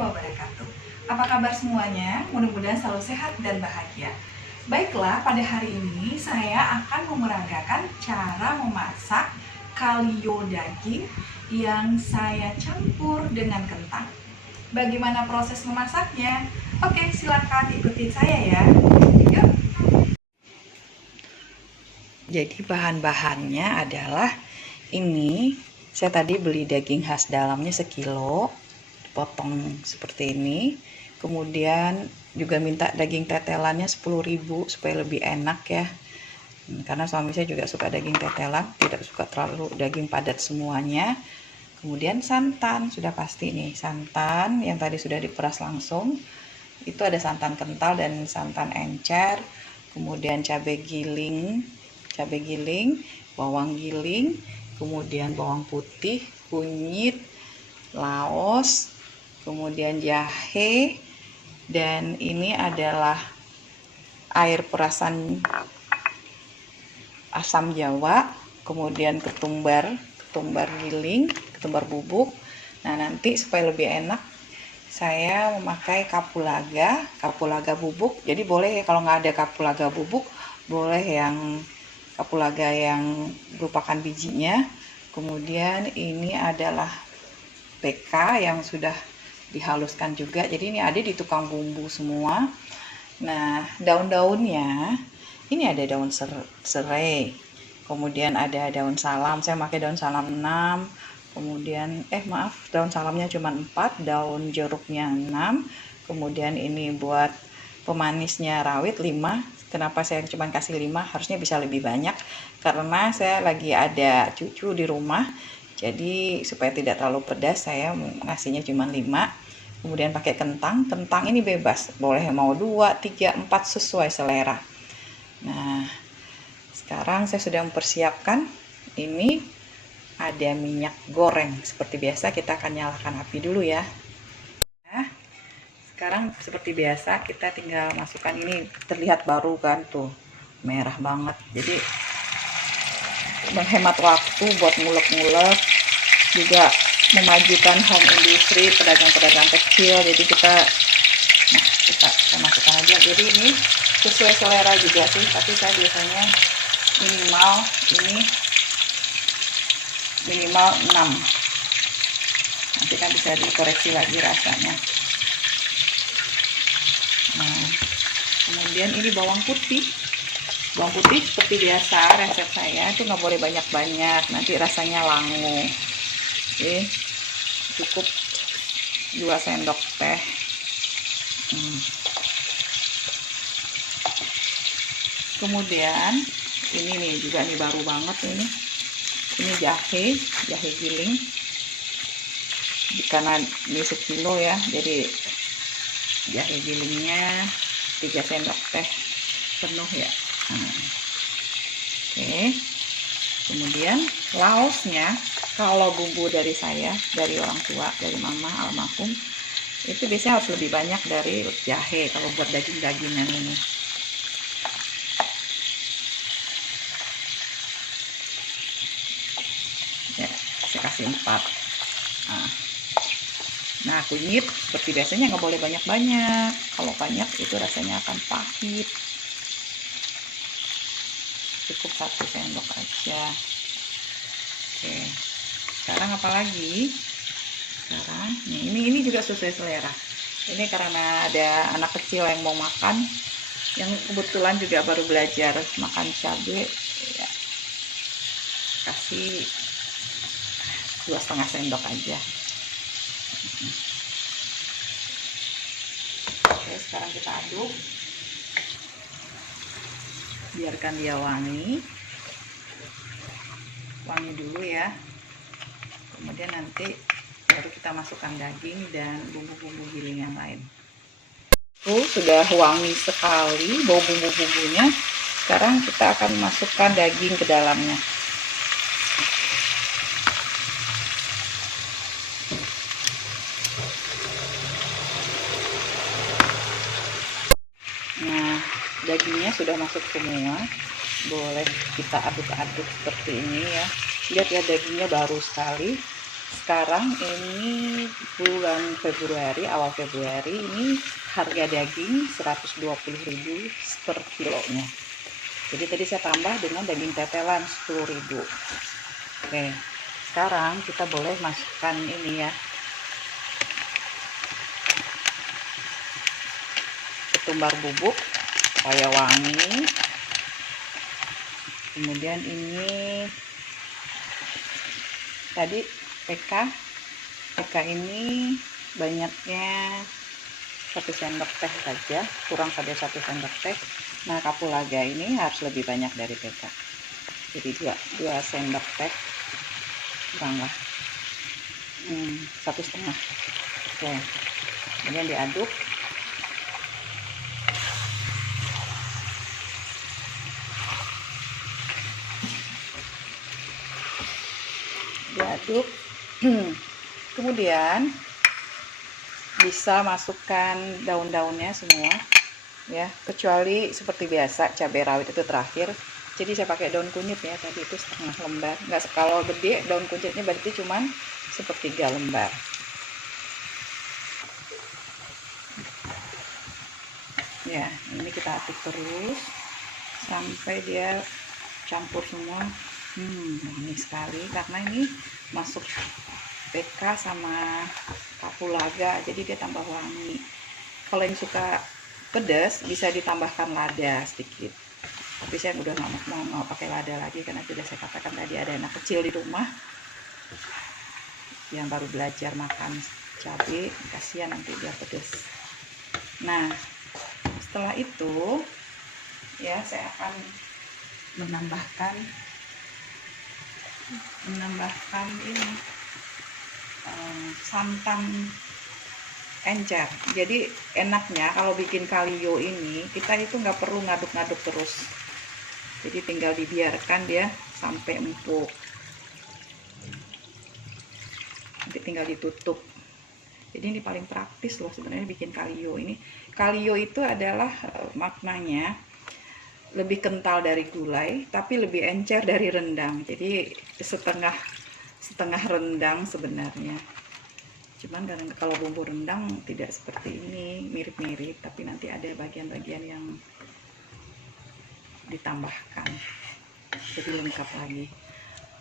wabarakatuh. Apa kabar semuanya? Mudah-mudahan selalu sehat dan bahagia. Baiklah, pada hari ini saya akan memeragakan cara memasak kalio daging yang saya campur dengan kentang. Bagaimana proses memasaknya? Oke, silakan ikuti saya ya. Yuk. Jadi bahan-bahannya adalah ini. Saya tadi beli daging khas dalamnya sekilo, potong seperti ini. Kemudian juga minta daging tetelannya 10.000 supaya lebih enak ya. Karena suami saya juga suka daging tetelan, tidak suka terlalu daging padat semuanya. Kemudian santan, sudah pasti nih, santan yang tadi sudah diperas langsung. Itu ada santan kental dan santan encer. Kemudian cabai giling, bawang giling, kemudian bawang putih, kunyit, laos, kemudian jahe, dan ini adalah air perasan asam jawa, kemudian ketumbar giling, ketumbar bubuk. Nah, nanti supaya lebih enak saya memakai kapulaga bubuk. Jadi boleh kalau nggak ada kapulaga bubuk, boleh yang kapulaga yang merupakan bijinya. Kemudian ini adalah PK yang sudah dihaluskan juga. Jadi ini ada di tukang bumbu semua. Nah, daun-daunnya ini ada daun serai, kemudian ada daun salam. Saya pakai daun salam 6, kemudian daun salamnya cuma 4, daun jeruknya 6, kemudian ini buat pemanisnya rawit 5. Kenapa saya cuma kasih 5? Harusnya bisa lebih banyak karena saya lagi ada cucu di rumah, jadi supaya tidak terlalu pedas saya ngasihnya cuma 5. Kemudian pakai kentang ini bebas, boleh mau 2, 3, 4 sesuai selera. Nah, sekarang saya sudah mempersiapkan. Ini ada minyak goreng. Seperti biasa kita akan nyalakan api dulu ya. Nah, sekarang seperti biasa kita tinggal masukkan ini. Terlihat baru kan tuh, merah banget. Jadi menghemat waktu buat ngulek-ngulek, juga memajukan home industry, pedagang-pedagang kecil. Jadi kita masukkan aja. Jadi ini sesuai selera juga sih, tapi saya biasanya minimal 6. Nanti kan bisa dikoreksi lagi rasanya. Nah, kemudian ini bawang putih seperti biasa resep saya itu nggak boleh banyak-banyak, nanti rasanya langu. Oke, cukup 2 sendok teh. Kemudian ini nih juga nih baru banget ini jahe giling. Karena ini sekilo ya, jadi jahe gilingnya 3 sendok teh penuh ya. Oke. Kemudian laosnya, kalau bumbu dari saya, dari orang tua, dari mama almarhum, itu biasanya harus lebih banyak dari jahe kalau buat daging-dagingan ini. Ya, saya kasih 4. Nah, kunyit seperti biasanya nggak boleh banyak-banyak. Kalau banyak itu rasanya akan pahit. Cukup 1 sendok aja. Oke. Sekarang apa lagi? Sekarang ini juga sesuai selera. Ini karena ada anak kecil yang mau makan, yang kebetulan juga baru belajar makan cabai ya, kasih 2,5 sendok aja. Oke, sekarang kita aduk, biarkan dia wangi dulu ya. Kemudian nanti baru kita masukkan daging dan bumbu-bumbu giling yang lain. Sudah wangi sekali bau bumbu-bumbunya. Sekarang kita akan masukkan daging ke dalamnya. Nah, dagingnya sudah masuk semua. Boleh kita aduk-aduk seperti ini ya. Lihat ya, dagingnya baru sekali. sekarang ini bulan Februari, awal Februari, ini harga daging 120.000 per kilonya. Jadi tadi saya tambah dengan daging tetelan 10.000. Oke, sekarang kita boleh masukkan ini ya, ketumbar bubuk supaya wangi. Kemudian ini tadi PK ini banyaknya 1 sendok teh saja, kurang pada 1 sendok teh. Nah, kapulaga ini harus lebih banyak dari PK, jadi 2 sendok teh kurang lah, 1,5. Oke, kemudian diaduk. Kemudian bisa masukkan daun-daunnya semua ya, kecuali seperti biasa cabai rawit itu terakhir. Jadi saya pakai daun kunyit ya, tadi itu setengah lembar. Nggak, kalau gede daun kunyitnya berarti cuman 1/3 lembar. Ya, ini kita aduk terus sampai dia campur semua. Ini sekali karena ini masuk PK sama kapulaga, jadi dia tambah wangi. Kalau yang suka pedas bisa ditambahkan lada sedikit, tapi saya udah nggak mau pakai lada lagi karena sudah saya katakan tadi ada anak kecil di rumah yang baru belajar makan cabai, kasihan nanti dia pedas. Nah, setelah itu ya saya akan menambahkan ini santan encer. Jadi enaknya kalau bikin kalio ini kita itu nggak perlu ngaduk-ngaduk terus, jadi tinggal dibiarkan dia sampai empuk, nanti tinggal ditutup. Jadi ini paling praktis loh sebenarnya bikin kalio ini. Kalio itu adalah maknanya lebih kental dari gulai tapi lebih encer dari rendang, jadi setengah rendang sebenarnya. Cuman kalau bumbu rendang tidak seperti ini, mirip-mirip, tapi nanti ada bagian-bagian yang ditambahkan jadi lengkap lagi.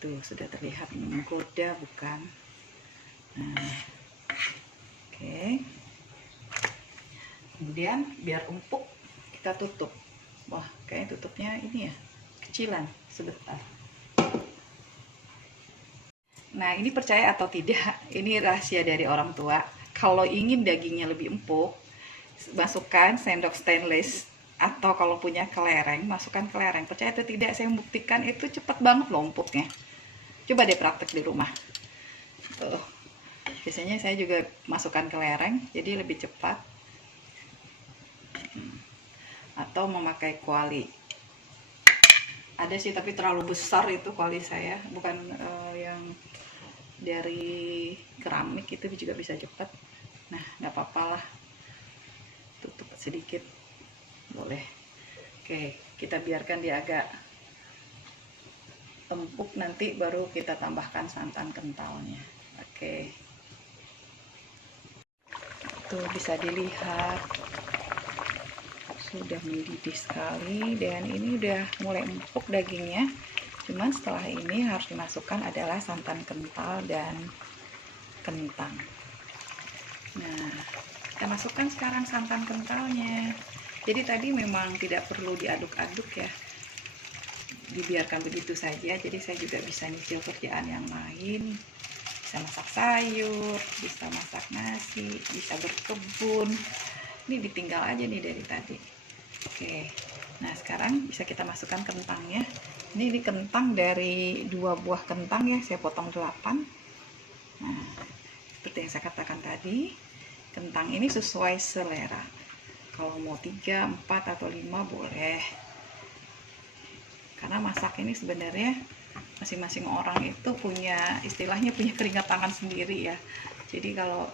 Tuh sudah terlihat menggoda bukan? Nah, oke. Kemudian biar empuk kita tutup. Wah, kayaknya tutupnya ini ya kecilan, sebentar. Nah, ini percaya atau tidak, ini rahasia dari orang tua. Kalau ingin dagingnya lebih empuk, masukkan sendok stainless, atau kalau punya kelereng, masukkan kelereng. Percaya atau tidak, saya membuktikan itu cepat banget loh empuknya. Coba deh praktek di rumah. Tuh. Biasanya saya juga masukkan kelereng, jadi lebih cepat. Atau memakai kuali. Ada sih, tapi terlalu besar itu kuali saya, bukan yang dari keramik, itu juga bisa cepat. Nah, nggak apa-apa lah, tutup sedikit boleh. Oke, kita biarkan dia agak empuk, nanti baru kita tambahkan santan kentalnya. Oke, tuh bisa dilihat sudah mendidih sekali dan ini udah mulai empuk dagingnya. Cuman setelah ini harus dimasukkan adalah santan kental dan kentang. Nah, kita masukkan sekarang santan kentalnya. Jadi tadi memang tidak perlu diaduk-aduk ya, dibiarkan begitu saja. Jadi saya juga bisa nyicil kerjaan yang lain, bisa masak sayur, bisa masak nasi, bisa berkebun. Ini ditinggal aja nih dari tadi. Oke, nah sekarang bisa kita masukkan kentangnya. Ini kentang dari 2 buah kentang ya, saya potong 8. Nah, seperti yang saya katakan tadi, kentang ini sesuai selera. Kalau mau 3, 4 atau 5 boleh. Karena masak ini sebenarnya masing-masing orang itu punya, istilahnya punya keringat tangan sendiri ya. Jadi kalau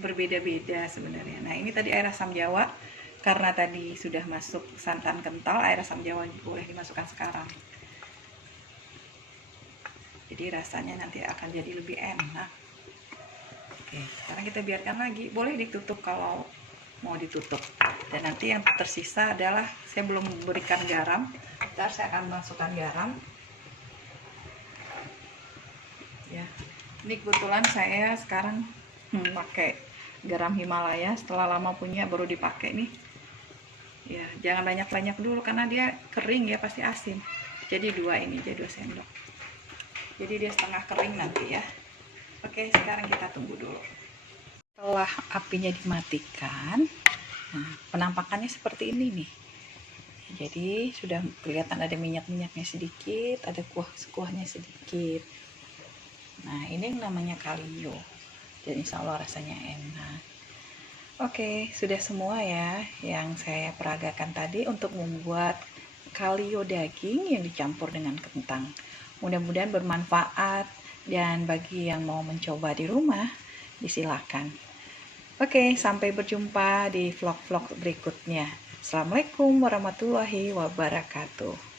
berbeda-beda sebenarnya. Nah, ini tadi air asam jawa. Karena tadi sudah masuk santan kental, air asam jawa boleh dimasukkan sekarang. jadi rasanya nanti akan jadi lebih enak. Oke, sekarang kita biarkan lagi, boleh ditutup kalau mau ditutup. Dan nanti yang tersisa adalah saya belum berikan garam, ntar saya akan masukkan garam ya. Ini kebetulan saya sekarang pakai garam Himalaya, setelah lama punya baru dipakai nih ya. Jangan banyak-banyak dulu karena dia kering ya, pasti asin. Jadi jadi 2 sendok, jadi dia setengah kering nanti ya. Oke, sekarang kita tunggu dulu. Setelah apinya dimatikan, nah penampakannya seperti ini nih. Jadi sudah kelihatan ada minyak-minyaknya sedikit, ada kuahnya sedikit. Nah ini yang namanya kalio, dan insya Allah rasanya enak. Oke, sudah semua ya yang saya peragakan tadi untuk membuat kalio daging yang dicampur dengan kentang. Mudah-mudahan bermanfaat, dan bagi yang mau mencoba di rumah disilakan. Oke, sampai berjumpa di vlog-vlog berikutnya. Assalamualaikum warahmatullahi wabarakatuh.